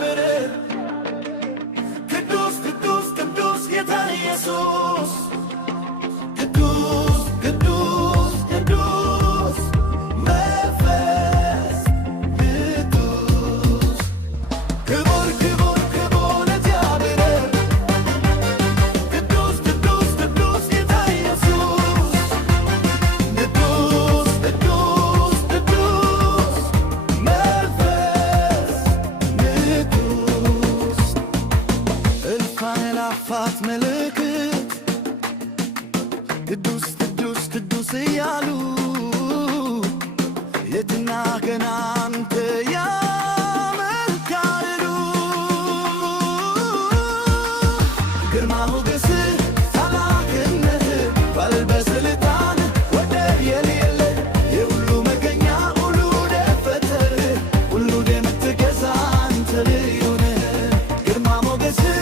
እግዚአብሔር ቅዱስ ቅዱስ ቅዱስ ጌታ ኢየሱስ ቅዱስ ቅዱስ ቅዱስ መንፈስ ቅዱስ ክቡር ክቡር ክቡር እግዚአብሔር ቅዱስ ቅዱስ ቅዱስ ጌታ ኢየሱስ ቅዱስ ቅዱስ ቅዱስ መንፈስ ቅዱስ እልፍ አእላፋት ምልክት ቅዱስ ቅዱስ ቅዱስ እያሉ ሌትና ቀን አንተ ያመልካሉ። ግርማ ሞገስህ ታላቅነትህ ባለስልጣን ወደር የሌለህ የሁሉ መገኛ ሁሉ ደፈተህ ሁሉ የምትገዛ አንተ ልዩ ነህ። ግርማ ሞገስህ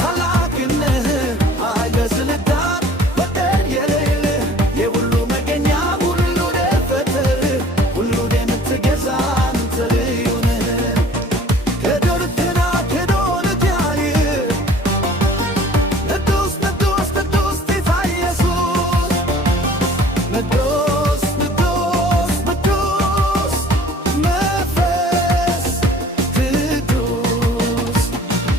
ታላቅነትህ ባለስልጣን ወደር የሌለህ የሁሉ መገኛ ሁሉ ደፈተህ ሁሉ የምትገዛ አንተ ልዩ ነህ። ከዶርትና ከዶርጃይ ቅዱስ ቅዱስ ቅዱስ ጌታ ኢየሱስ ቅዱስ ቅዱስ ቅዱስ መንፈስ ቅዱስ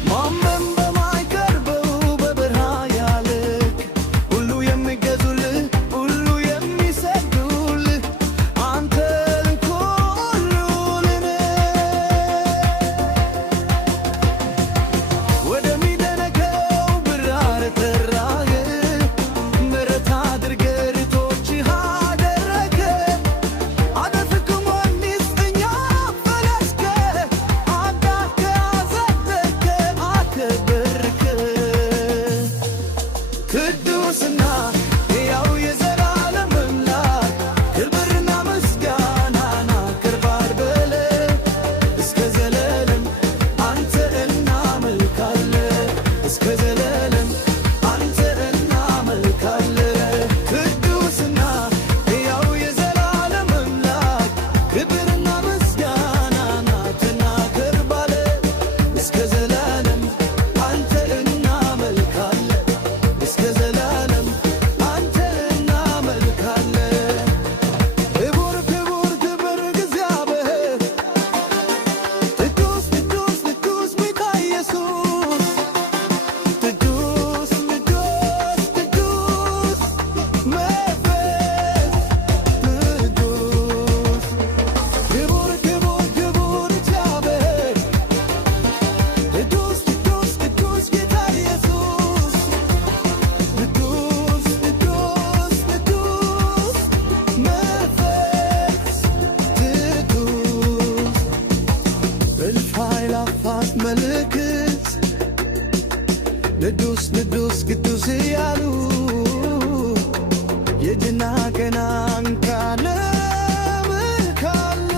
ማንም በማይቀርበው በበረሃ ያለህ ሁሉ የሚገዙልህ ሁሉ የሚሰግዱልህ አንተ ልክ ሁሉን ወደሚደነቀው ብርሃን ጠራህ። ምሕረት አድርገህ ርቶችህ አደረግህ። አደረግከው መሃኒስ እኛን ፈለስከህ። አዳንከን አጸደቅከን አከበርከን። ቅዱስና ሕያው የዘላለም አምላክ ክብርና ምስጋናን አቀርባለሁ። እስከ ዘላለም አንተ እናመልካለን። እስከ ዘላለም አንተ እናመልካለን። ቅዱስና ሕያው የዘላለም አምላክ ክብርና ምስጋናን እናቀርባለን። እስከ ዘላለም አንተ እናመልካለን። እስከ ዘላለም አንተ እናመልካለን። ክቡር ክቡር ክቡር እግዚአብሔር ቅዱስ ቅዱስ ቅዱስ ጌታ ኢየሱስ ቅዱስ ቅዱስ ቅዱስ መንፈስ ቅዱስ ክቡር ክቡር ክቡር እግዚአብሔር ቅዱስ ቅዱስ ቅዱስ ጌታ ኢየሱስ ቅዱስ ቅዱስ ቅዱስ መንፈስ ቅዱስ እልፍ አእላፋት ምልክት ቅዱስ ቅዱስ ቅዱስ እያሉ ሌትና ቀን አንተን ያመልካሉ።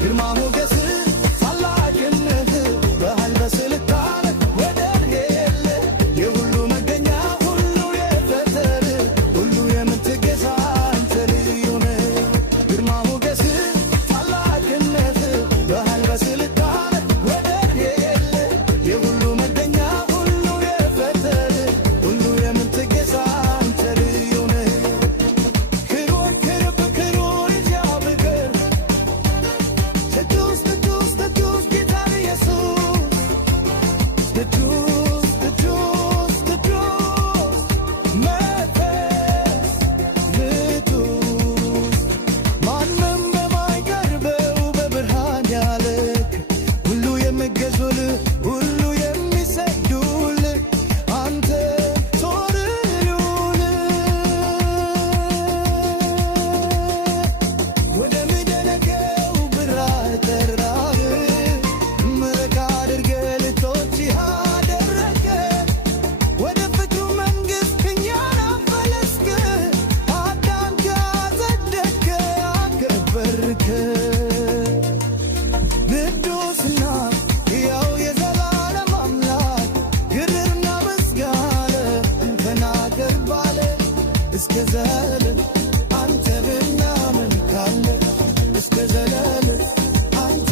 ግርማ ሞገስህ ታላቅነትህ በኃይል በሥልጣን ወደር የሌለህ የሁሉ መገኛ ሁሉ የፈጠርህ ሁሉ የምትገዛ አንተ ልዩ ነህ። ግርማ ሞገስህ ታላቅነትህ በኃይል በሥልጣን ወደር የሌለህ የሁሉ መገኛ ሁሉ የፈጠርህ ሁሉ የምትገዛ አንተ ልዩ ነህ። ክቡር ክቡር ክቡር እግዚአብሔር ቅዱስ ቅዱስ ቅዱስ ጌታ ኢየሱስ ቅዱስ ቅዱስ ቅዱስ መንፈስ ቅዱስ ማንም በማይቀርበው በብርሃን ያለህ ሁሉ የሚገዙልህ ሁሉ የሚሰግዱልህ አንተ ቶርሉን ወደሚደነቀው ብርሃን ጠራህ። ምሕረት አድርገህ ልጆችህ አደረግከን። ወደ ፍቅሩ መንግሥት እኛን አፈለስከን። አዳንከን አጸደቅከን አከበርከን። ቅዱስና ሕያው የዘላለም አምላክ ክብርና ምስጋና አንተን እናቀርባለን። እስከ ዘላለም አንተን እናመልካለን። እስከ ዘላለም አንተ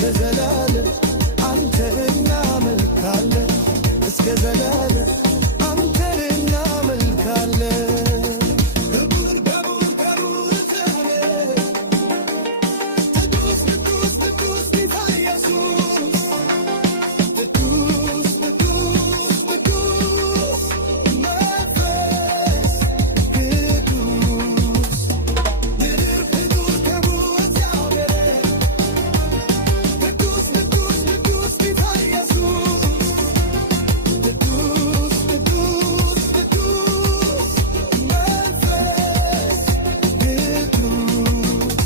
እስከ ዘላለም አንተን እናመልካለን እስከ ዘላለም አንተን እናመልካለን ክቡር ክቡር ክቡር ቅዱስ ቅዱስ ቅዱስ ጌታ ኢየሱስ ቅዱስ ቅዱስ ቅዱስ መንፈስ ቅዱስ ምድር ክቡር ክቡር እግዚአብሔር ቅዱስ ቅዱስ ቅዱስ ጌታ ኢየሱስ ቅዱስ ቅዱስ ቅዱስ መንፈስ ቅዱስ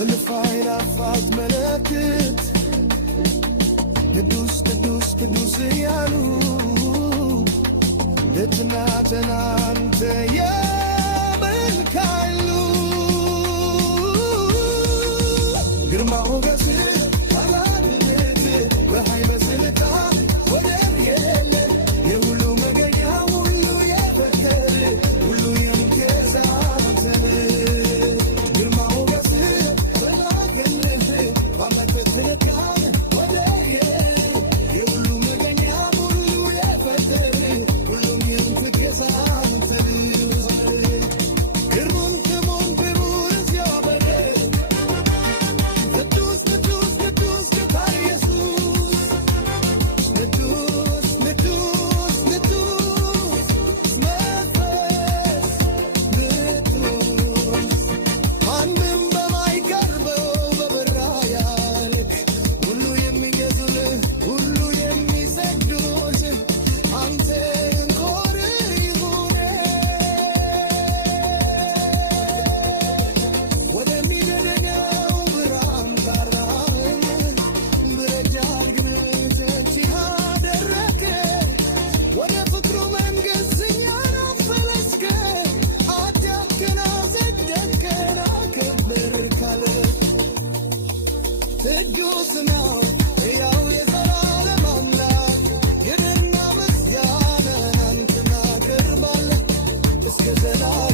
እልፍ አእላፋት መላእክት ቅዱስ ቅዱስ ቅዱስ እያሉ ሌትና ተናንተ ያመልካሉ ግርማ ሞገስ አላድነት በኃይለ ስልጣን ወደር የለ የሁሉ መገኛ ሁሉ የፈጠረ ሁሉ የሚገዛ አንተ ግርማ ሞገስ በላገነት በአምላክ ስልጣን ወደር የለ የሁሉ መገኛ ሁሉ የፈጠረ ሁሉም የምትገዛ አንተ ግርሙን ክቡር ክቡር እግዚአብሔር ቅዱስ ቅዱስ ቅዱስ ጌታ ኢየሱስ ቅዱስ ቅዱስ ቅዱስ መንፈስ ቅዱስ ማንም በማይቀርበው በበራ ያልክ ሁሉ የሚገዙልህ ሁሉ የሚሰግዱልህ አንተ እንኮር ወደሚደነቀው ብርሃን ጠራኸኝ ብረጃል ግንተች አደረከኝ ወደ ፍቅሩ መንግሥት እኛን አፈለስከኝ አዳንከን አጸደቅከን አከበርካለን ቅዱስ ነው ሕያው የዘላለም አምላክ ግንና ምስጋናን አንተ እናቀርባለን እስከ ዘላለም